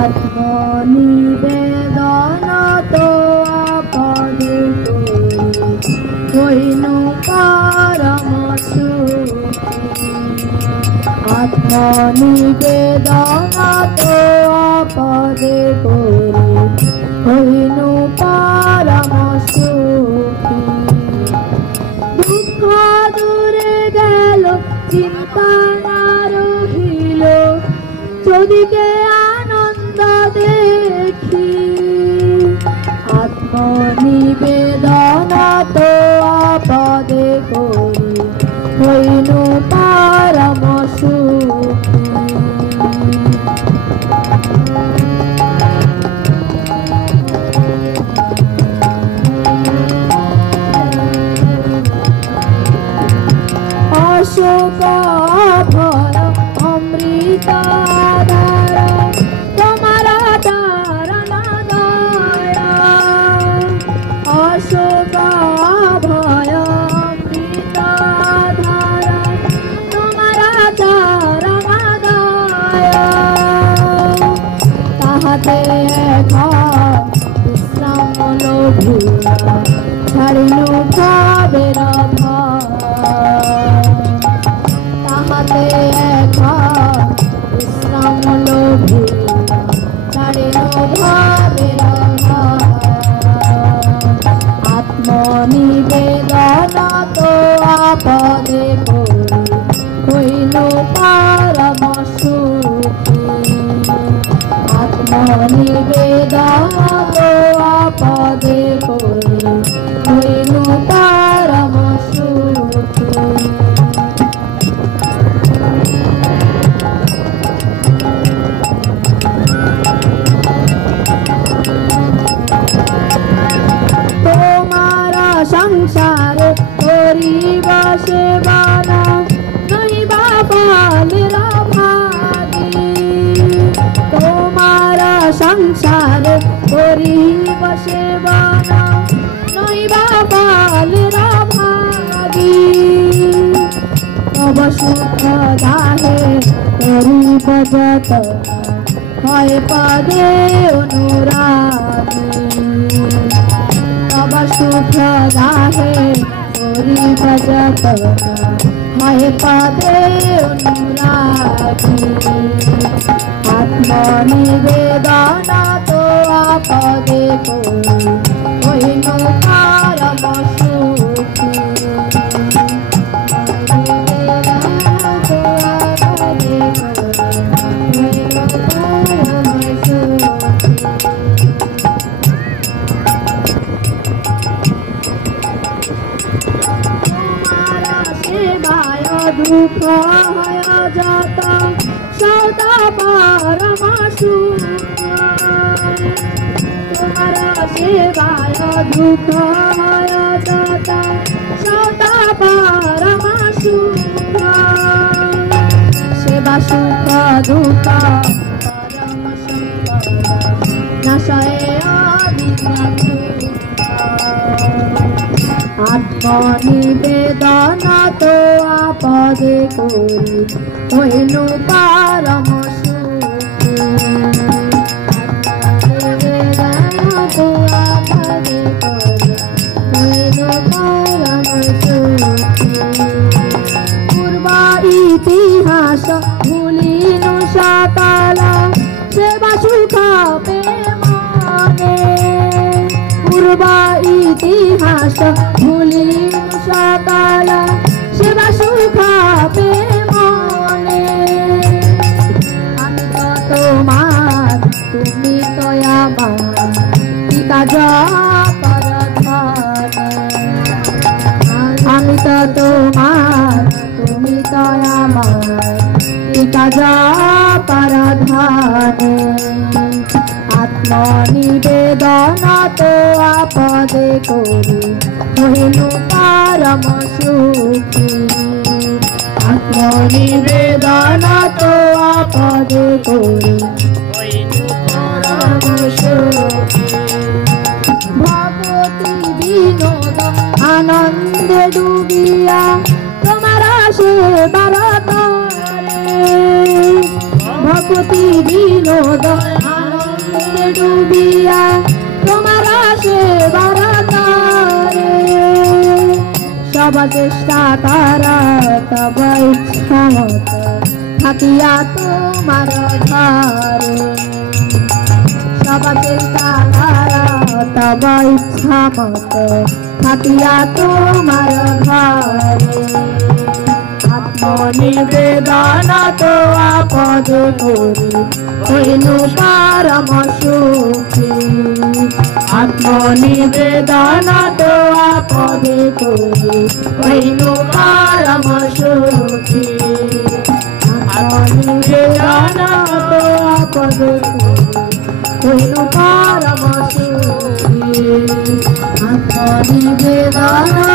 আত্মনিবেদন তো আপদে হইনু পরম সুখী। আত্মনিবেদন তো আপদে হইনু পরম সুখী। দুঃখ দূরে গেল চিন্তা না রহিল, চোদিকে আনন্দ দেখি। আত্মনিবেদন তো আপদে হইনু পরম সুখী। অশোক ভয় অমৃত ধার, তোমার ধারণ দয়া। অশোক ভয় অমৃত ধার, তোমার ধারণ দয়া। তাহাতে বিশ্রাম লোভিয়া ছাড়িনু ভাবের ভয়। তাহাতে বিশ্রাম লোভিয়া ছাড়িনু ভাবের ভয়। আত্মনিবেদন তো আপদে হইনু পরম সুখী। আত্মনিবেদন তো আপদে হইনু পরম সুখী। তোমারা সংসারে করিব সেবা না, নহিবা ফলের ভাগী। তোমারা সংসারে করিব সেবা না, নহিবা ফলের ভাগী। তব সুখ দাহে করিব যতন, হয় পদে অনুরাগী। তব সুখ দাহে করিব যতন, হয় পদে অনুরাগী। আত্মনিবেদন তো আপদে হইনু পরম সুখী। দুঃখ হয় যত সদা পরম সুখ। তোমার সেবায় দুঃখ হয় যত সদা পরম সুখ। সেবা সুখ দুঃখ পরম সুখ, নাশয়ে আত্মনিবেদন তো আপদে হইনু পরম সুখী। তো আপদে হইনু পরম সুখী। পূর্ব ইতিহাস ভুলিনু সকল, সেবা সুখ মনে। পূর্ব ইতিহাস ভুলিনু সকল, সেবা সুখ মনে। আমি তো তোমার, তুমি তো আমার, কি কাজ করধনে। আমি তো তোমার, তুমি তো আমার, কি কাজ করধনে। আত্মনিবেদন তো আপদে হইনু পরম সুখী। আত্মনিবেদন তো আপদে হইনু পরম সুখী। ভগবতী বিনোদ আনন্দে ডুবিয়া, তোমার সেবার তরে। ভগবতী বিনোদ সব চেষ্টা তারা তব ইচ্ছা মতো থাকিয়া তোমার ঘরে সব চেষ্টা তারা তব ইচ্ছা মতো থাকিয়া তোমার ঘরে আত্মনিবেদন তো আপদ করি হইনু পরম সুখী আত্মনিবেদন তো আপদ করি হইনু পরম সুখী আত্মনিবেদন তো আপদ করি হইনু পরম সুখী আত্মনিবেদন